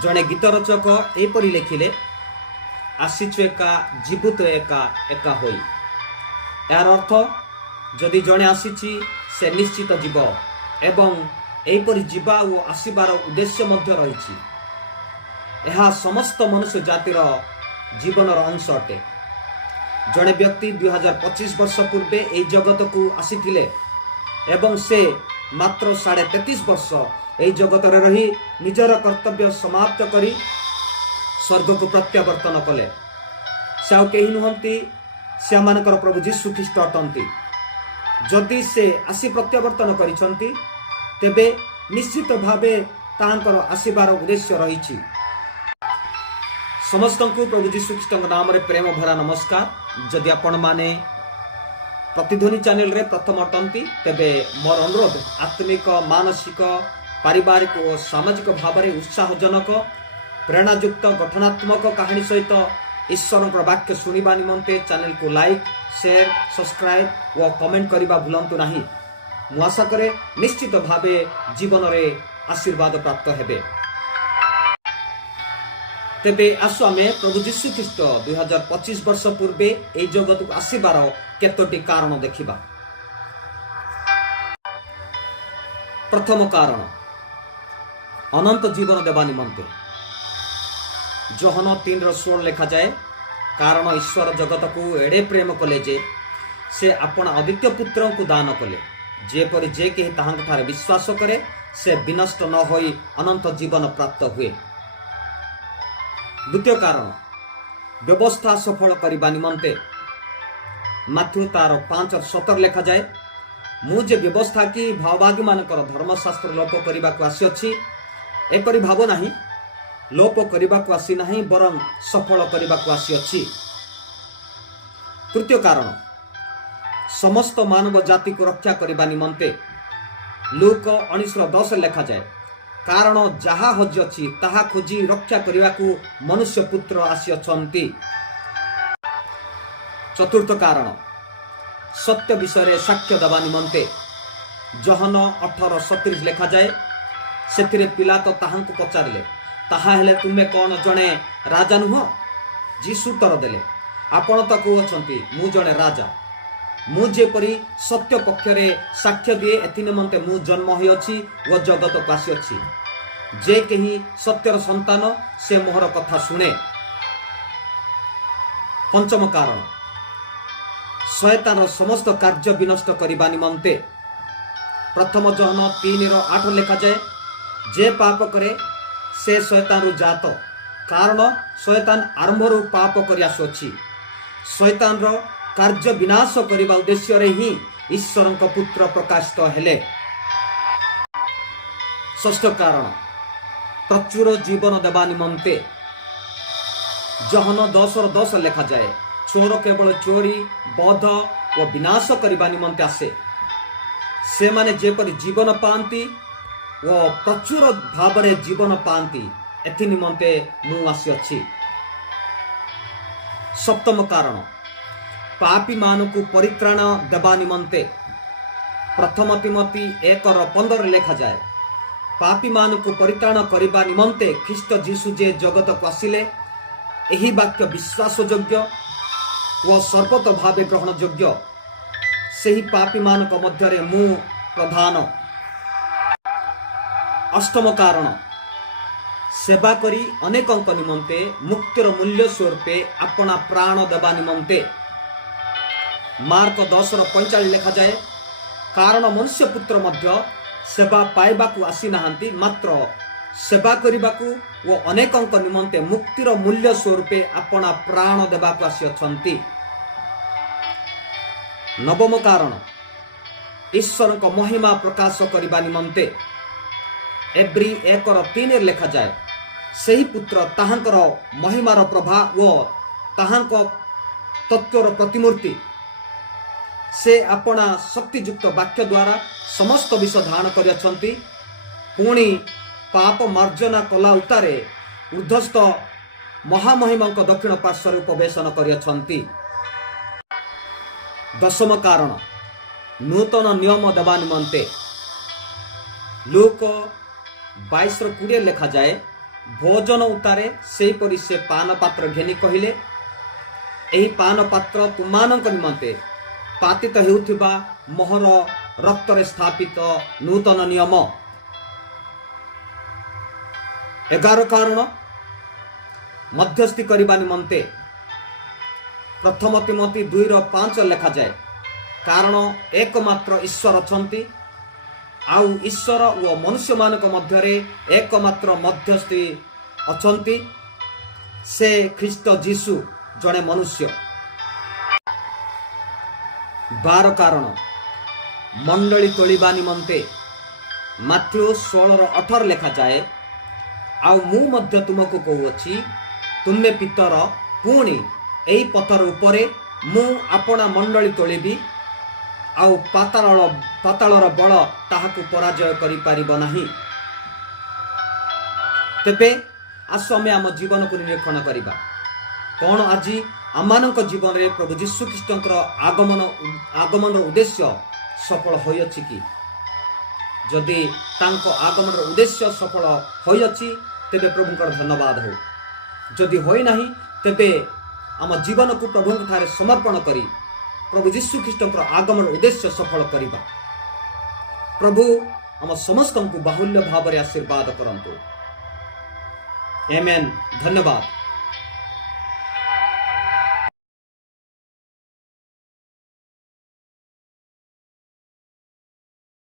जड़े गीत रचक एपरी लिखिले आसीचु एका जीवुत एका एका होई। यार अर्थ जदि जड़े आसीची से निश्चित जीव एवं एपरी जीवा और आसबार उद्देश्य मध्य रही। यह समस्त मनुष्य जातिर जीवनर अंश अटे। जड़े व्यक्ति 2025 वर्ष पूर्वे यह जगत को आसीथिले एवं से मात्र 33.5 वर्ष यही जगत रही निजर कर्तव्य समाप्त करी स्वर्ग को प्रत्यावर्तन कले। से आउ कहीं नुहंती, से मानकर प्रभु जीशु ख्रीष्ट अटंती। जदि से आसी प्रत्यावर्तन करिसंती तेबे निश्चित भावे तांकर आसीबार उद्देश्य रही। समस्त को प्रभु जीशु ख्रीष्ट नाम रे प्रेम भरा नमस्कार। जदि आपण माने प्रतिध्वनि चैनल रे प्रथम अटंती तेबे मोर अनुरोध आत्मिक मानसिक पारिवारिक और सामाजिक भाव में उत्साहजनक प्रेरणायुक्त गठनात्मक कहानी सहित ईश्वर वाक्य शुणा निमंते चैनल को लाइक शेयर सब्सक्राइब और कमेंट करने भूलु ना। मु आशा करे निश्चित भावे जीवन में आशीर्वाद प्राप्त हेबे। तेबे आसु आमे प्रभु जीशु ख्रीष्ट 2025 वर्ष पूर्वे এই जगत को आसीबार केतोटी कारण देखिबा। प्रथम कारण अनंत जीवन देवा निमंते। जोहन 3:16 लिखा जाए, कारण ईश्वर जगत को एडे प्रेम कले जे से आपण अद्वितीय पुत्र को दान कले, जेपरि जे केही ताहांक ठारे विश्वास करे से विनष्ट न होई अनंत जीवन प्राप्त हुए। द्वितीय कारण व्यवस्था सफल करने निमंते। माथ्यू तार 5:17 लिखा जाए, मुझे व्यवस्था की भावभागी मानकर धर्मशास्त्र लोप करने को आसी एपरी भाव नहीं, लोप करने को आसी नहीं बरं सफल करने को आसी। तृतीय कारण समस्त मानव जाति को रक्षा करने निमंते। लूक 19:10 लिखा जाए, कारण जहा हज अच्छी ताहा खोजी रक्षा करने को मनुष्य पुत्र आसी। चतुर्थ कारण सत्य विषय साक्ष्य देवा निमंते। जोहन 18:37 लिखा जाए, से पिलातो ताहांको पचारिले, ताहा हेले तुमे कौन जड़े राजा नुह? जीशु उत्तर देले, आपण तो कहते मु जड़े राजा। मु जेपरी सत्य पक्षरे साक्ष्य दिए एथि निमंते मु जन्म होइछि व जगत को आसी। जे केही सत्यर संतान से मोहर कथा शुणे। पंचम कारण शयतान समस्त कार्य विनष्ट करने निमंते। प्रथम जोहन 3:8 लिखा जाए, जे पाप करे से शयतान जात, कारण शयतान आरंभ पाप कर आसुछि। शयतान रो कार्य विनाश करने उद्देश्य रे ही ईश्वर पुत्र प्रकाशित हेले। षष्ठ कारण प्रचुर जीवन देवा निमंते। जोहन 10:10 लिखा जाए, चोर केवल चोरी बध और विनाश करने निमंते आसे। से माने जेपरि जीवन पाती व प्रचुर भाव में जीवन पाती एथि निमंते मु आसी। सप्तम कारण पापी मान को परित्राण देवा निमंते। प्रथम तिमोथी 1:15 लिखा जाए, पापी मान को परित्राण करने निमंते ख्रीष्ट जीशु जे जगत को आसिले, यही वाक्य विश्वास योग्य व सर्वत भावे ग्रहण योग्य। सही पापी मान मध्य मु प्रधान। अष्टम कारण सेवा करी अनेकों निमंते मुक्तिर मूल्य स्वरूपे अपना प्राण देवा निमंते। मार्क 10:45 लिखा जाए, कारण मनुष्य पुत्र मध्य सेवा पाइबा को आसी नाहांती, मात्र सेवा करने वो अनेकों निमंते मुक्तिर मूल्य स्वरूपे अपना प्राण देवा को आसी अछंती। नवम कारण ईश्वर को महिमा प्रकाश करने निमंते। एब्री 1:3 लिखा जाए, सही पुत्र ताहांकर महिमार प्रभा व ताहांक तत्वर प्रतिमूर्ति। से अपना शक्तियुक्त वाक्य द्वारा समस्त विष धारण करियछंती, पुणी पाप मार्जना कला उतारे ऊर्ध्वस्त महामहिमा दक्षिण पार्श्व उपवेशन करियछंती। दशम कारण नूतन नियम देवा निमंते। लूक 22:20 लिखा जाए, भोजन उतारे सेहीपरि से पान पात्र घेनी कहिले एही पान पात्र तुमानक निमंते पातित हेउथिबा मोहर रक्तरे स्थापित नूतन नियम। 11 कारण मध्यस्थी करबा निमंते प्रथम तिमोथी 2:5 लेखा जाए। कारण एकमात्र ईश्वर अछंती आउ ईश्वर व मनुष्य मानक मध्यरे एकमात्र मध्यस्थी अछंती से ख्रीष्ट जीशु जड़े मनुष्य। 12 कारण मंडली तोलिबा निमंते माथ्यू 16:18 लेखा जाए। आउ मु मध्य तुमको कहूअछि तुमे पितर पुणी एई पथर उपरे मु आपणा मंडली तोलिबी आउ पाताळर बल ताहाकु पराजय करि पारिबो नाही। तेबे आसो आमे आम जीवन को निरीक्षण करिबा कोन आजि आमानक जीवन रे प्रभु यीशु ख्रीष्टंकर आगमन उद्देश्य सफल होयछि कि? जदि तांको आगमन उद्देश्य सफल होयछि तेबे प्रभुंकर धन्यवाद हो। जदि होई नाही तेबे आम जीवन को प्रभु ठारे समर्पण करी प्रभु यीशु ख्रीष्टंकर आगमन उद्देश्य सफल करिबा। प्रभु आम समस्त को बाहुल्य भाव आशीर्वाद करंतु। आमेन। धन्यवाद।